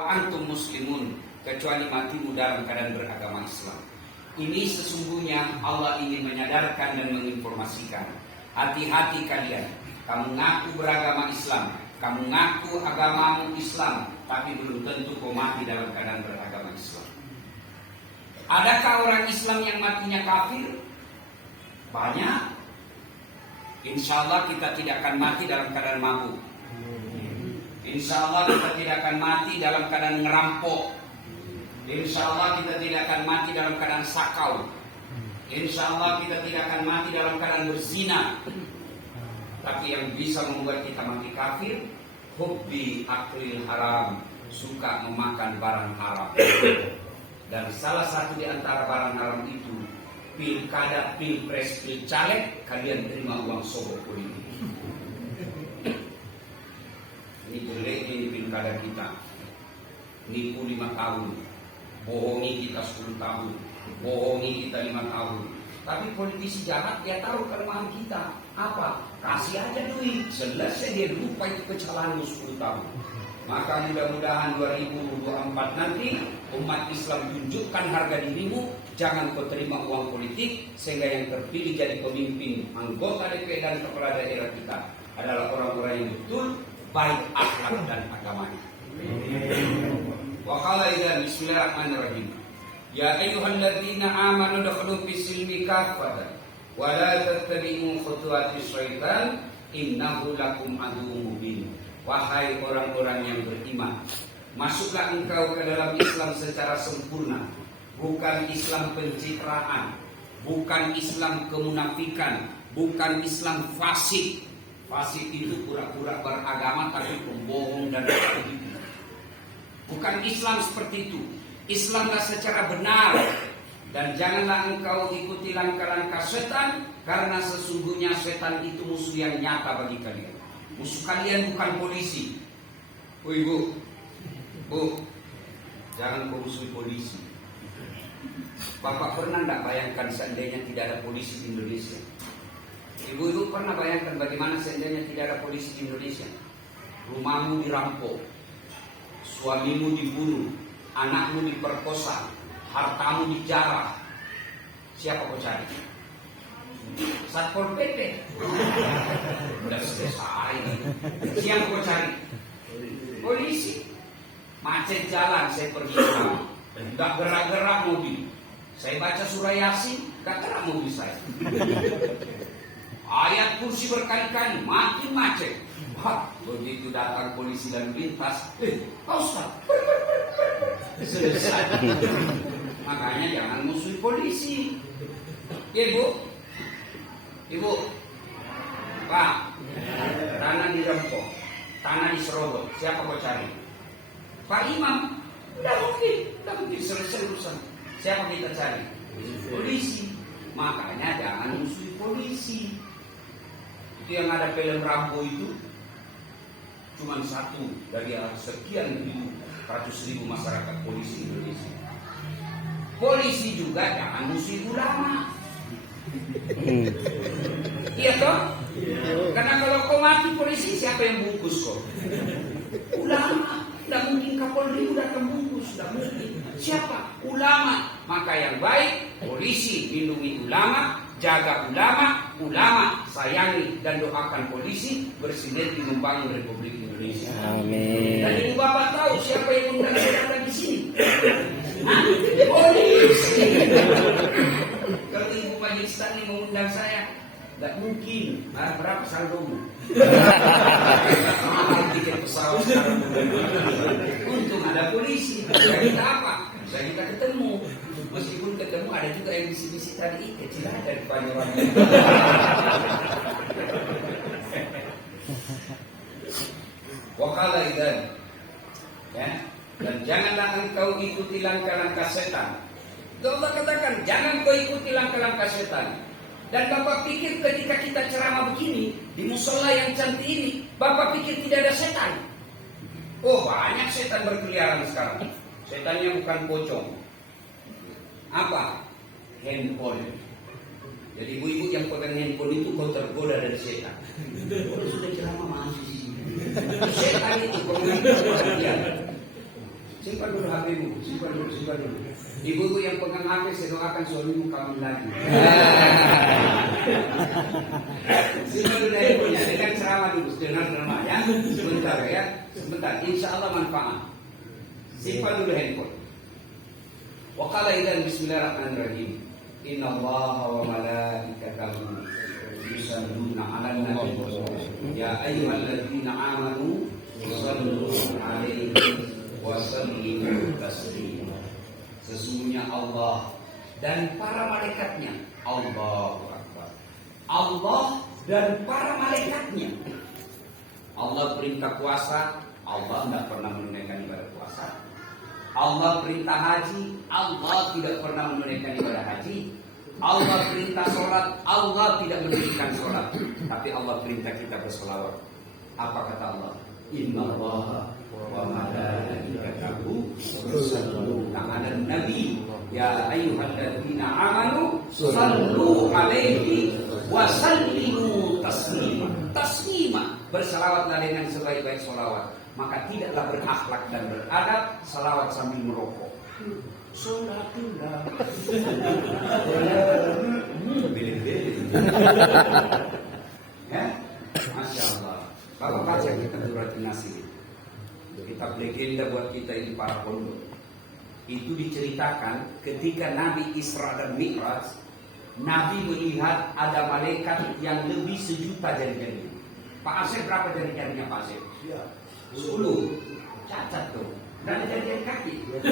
Antum muslimun, kecuali matimu dalam keadaan beragama Islam. Ini sesungguhnya Allah ingin menyadarkan dan menginformasikan. Hati-hati kalian. Kamu ngaku beragama Islam, kamu ngaku agamamu Islam, tapi belum tentu kau mati dalam keadaan beragama Islam. Adakah orang Islam yang matinya kafir? Banyak. Insya Allah kita tidak akan mati dalam keadaan mabuk. Insya Allah kita tidak akan mati dalam keadaan ngerampok. Insya Allah kita tidak akan mati dalam keadaan sakau. Insya Allah kita tidak akan mati dalam keadaan berzina. Tapi yang bisa membuat kita mati kafir, hubbi aklil haram, suka memakan barang haram. Dan salah satu di antara barang haram itu, pilkada, pilpres, pilcaleg, kalian terima uang sogok politik. Ini jeleknya di pilkada kita. Nipu 5 tahun, bohongi kita 10 tahun, bohongi kita 5 tahun. Tapi politisi jahat dia tahu kelemahan kita. Apa? Kasih aja duit, selesai dia lupa itu kesalahanmu 10 tahun. Maka mudah-mudahan 2024 nanti umat Islam tunjukkan harga dirimu. Jangan kau terima uang politik, sehingga yang terpilih jadi pemimpin anggota DPR dan kepala daerah kita adalah orang-orang yang betul baik akhlak dan agamanya. Wa qala idza bismillahirrahmanirrahim. Ya ayyuhalladzina amanu dakhulu fis-silmi kaffatan wa la tattabi'u khutuwatis syaitan innahu lakum aduwwun mubin. Wahai orang-orang yang beriman, masuklah engkau ke dalam Islam secara sempurna, bukan Islam pencitraan, bukan Islam kemunafikan, bukan Islam fasik. Fasik itu pura-pura beragama tapi pembohong dan penipu. Bukan Islam seperti itu. Islamlah secara benar. Dan janganlah engkau ikuti langkah-langkah setan, karena sesungguhnya setan itu musuh yang nyata bagi kalian. Musuh kalian bukan polisi. Oh ibu, bu, jangan kau musuhi polisi. Bapak pernah tidak bayangkan seandainya tidak ada polisi di Indonesia? Ibu-ibu pernah bayangkan bagaimana seandainya tidak ada polisi di Indonesia? Rumahmu dirampok, suamimu dibunuh, anakmu diperkosa, hartamu dijarah. Siapa kau cari? Satpol PP. Udah selesai. Siapa kau cari? Polisi. Macet jalan saya pergi pulang, nggak gerak-gerak mobil. Saya baca surah Yasin, nggak gerak mobil saya. Ayat kursi berkali-kali, makin macet. Wah, begitu datang polisi dan lintas, Pak Ustaz, selesai. Makanya jangan musuhi polisi. Ibu, Ibu, Pak, tanah dirempok, tanah diserobot, siapa kau cari? Pak Imam, udah mungkin selesai urusan. Siapa kita cari? Polisi. Makanya jangan musuhi polisi. Itu yang ada film Rambo itu cuma satu dari sekian ratus ribu masyarakat polisi Indonesia. Polisi juga jangan musuhi ulama. Iya toh? Karena kalau kau mati polisi, siapa yang bungkus kau? Ulama. Tidak mungkin Kapolri udah terbungkus, tidak mungkin. Siapa? Ulama. Maka yang baik, polisi lindungi ulama, jaga ulama, ulama sayangi dan doakan polisi bersinergi membangun Republik Indonesia. Amin. Dan ibu bapak tahu siapa yang mengundang saya di sini? Polisi. Kalau ibu Majelis Tani mengundang saya, tidak mungkin. Berapa saldomu? Mahal tiket pesawat sekarang. Untung ada polisi. Bisa kita apa? Bisa kita ketemu. Meskipun ketemu ada juga yang misi-misi tadi kecil ada di Banyuwangi. Wakala idan, ya. Dan janganlah engkau ikuti langkah-langkah setan. Allah katakan jangan kau ikuti langkah-langkah setan. Dan Bapak pikir ketika kita ceramah begini di musola yang cantik ini, Bapak pikir tidak ada setan? Oh, banyak setan berkeliaran sekarang. Setannya bukan pocong. Apa? Handphone. Jadi ibu-ibu yang pegang handphone itu kau tergoda dari setan. Kalau sudah ceramah masih sih. Setan itu pengaruh perhatian. Simpan dulu HP-mu, simpan dulu. Ibu-ibu yang pegang HP, saya doakan suamimu kawin lagi. Simpan dulu handphonenya, dengan ceramah dulu, dengar ceramah ya. Sebentar, insya Allah manfaat. Simpan dulu handphone. Wa qala idzan bismillahirrahmanirrahim. Innallaha wa malaikatahu yusalluna 'alan nabi. Ya ayyuhalladzina amanu shallu 'alaihi wa sallimu taslima. Sesungguhnya Allah dan para malaikatnya, Allahu Akbar. Allah dan para malaikatnya. Allah perintah puasa, Allah tidak pernah menunaikan ibadah puasa. Allah perintah haji, Allah tidak pernah menunaikan ibadah haji. Allah perintah sholat, Allah tidak menunaikan sholat. Tapi Allah perintah kita bersolawat. Apa kata Allah? Innallaha wa malaikatahu yusalluna 'alan nabi. Ya ayyuhalladzina amanu shallu 'alaihi wa sallimu taslima. Taslima, berselawatlah dengan sebaik-baik selawat. Maka tidaklah berakhlak dan beradab selawat sambil merokok. Sholatullah. Ya, Masya Allah. Bapak baca kita Duratul Nasir. Kitab legenda buat kita ini para pondok. Itu diceritakan ketika Nabi Isra dan Mi'raj, Nabi melihat ada malaikat yang lebih 1.000.000 jari-jarinya. Pak Asep berapa jari-jarinya Pak Asep? 10. Cacat tuh. Dan ada jari-jari kaki. 20.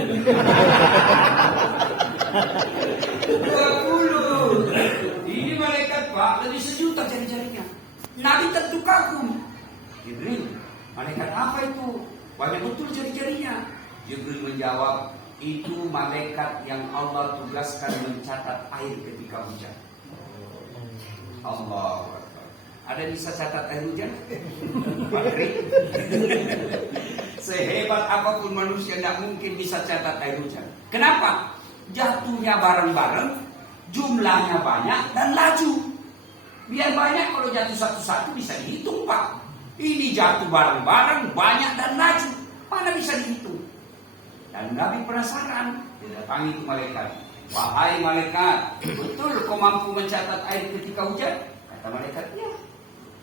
Ini malaikat Pak lebih 1.000.000 jari-jarinya. Nabi tentu kagum. Jibril, malaikat apa itu? Banyak betul jari-jarinya. Jibril menjawab, itu malaikat yang Allah tugaskan mencatat air ketika hujan. Allah. Ada yang bisa catat air hujan? Sehebat apapun manusia tidak mungkin bisa catat air hujan. Kenapa? Jatuhnya bareng-bareng, jumlahnya banyak dan laju. Biar banyak, kalau jatuh satu-satu bisa dihitung Pak. Ini jatuh bareng-bareng, banyak dan laju. Mana bisa dihitung? Dan Nabi penasaran, didatangi itu malaikat. Wahai malaikat, betul kau mampu mencatat air ketika hujan? Kata malaikat, ya.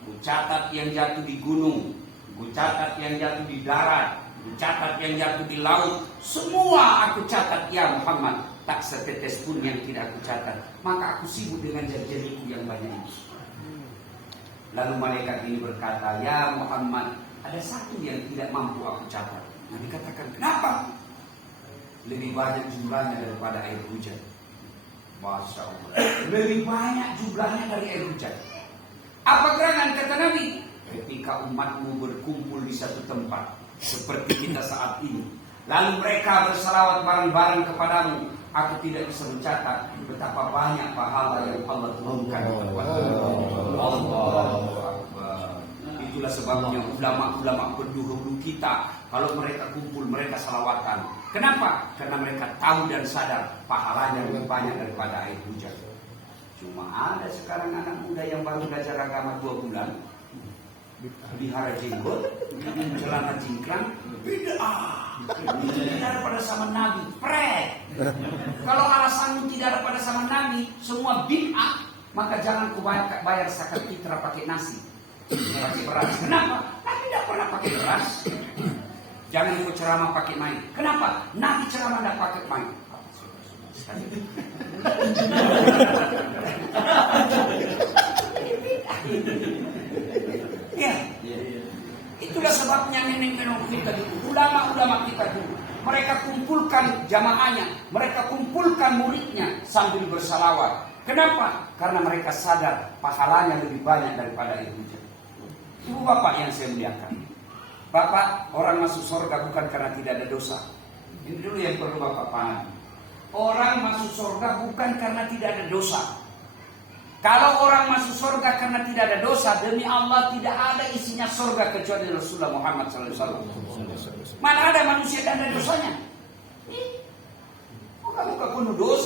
Ku catat yang jatuh di gunung, ku catat yang jatuh di darat, ku catat yang jatuh di laut. Semua aku catat ya Muhammad. Tak setetes pun yang tidak aku catat. Maka aku sibuk dengan jari-jariku yang banyak ini. Lalu malaikat ini berkata, ya Muhammad, ada satu yang tidak mampu aku catat. Nabi katakan, kenapa? Lebih banyak jumlahnya daripada air hujan. Masya Allah. Lebih banyak jumlahnya dari air hujan. Apa gerangan kata Nabi? Ketika umatmu berkumpul di satu tempat seperti kita saat ini, lalu mereka berselawat bareng-bareng kepadamu, aku tidak bisa mencatat betapa banyak pahala yang Allah turunkan kepada Allah. Itulah sebabnya ulama-ulama pendahulu kita, kalau mereka kumpul mereka salawatan. Kenapa? Karena mereka tahu dan sadar pahalanya lebih banyak daripada air hujan. Cuma ada sekarang anak muda yang baru belajar agama 2 bulan, pelihara jenggot, celana cingkrang, bid'ah. Tidak ada pada zaman Nabi, prek. Kalau alasanmu tidak ada pada zaman Nabi, semua bid'ah, maka jangan kau bayar zakat fitrah pakai nasi, pakai beras. Kenapa? Nabi tidak pernah pakai beras. Jangan kau ceramah pakai main. Kenapa? Nabi ceramah tidak pakai main. Ya, itulah sebabnya nenek moyang kita dulu, ulama-ulama kita dulu, mereka kumpulkan jamaahnya, mereka kumpulkan muridnya sambil bersalawat. Kenapa? Karena mereka sadar pahalanya lebih banyak daripada air hujan. Ibu bapak yang saya muliakan, bapak, orang masuk surga bukan karena tidak ada dosa. Ini dulu yang perlu bapak pahami. Orang masuk surga bukan karena tidak ada dosa. Kalau orang masuk surga karena tidak ada dosa, demi Allah tidak ada isinya surga kecuali Rasulullah Muhammad SAW. Mana ada manusia tidak ada dosanya? Bukan penuh dosa.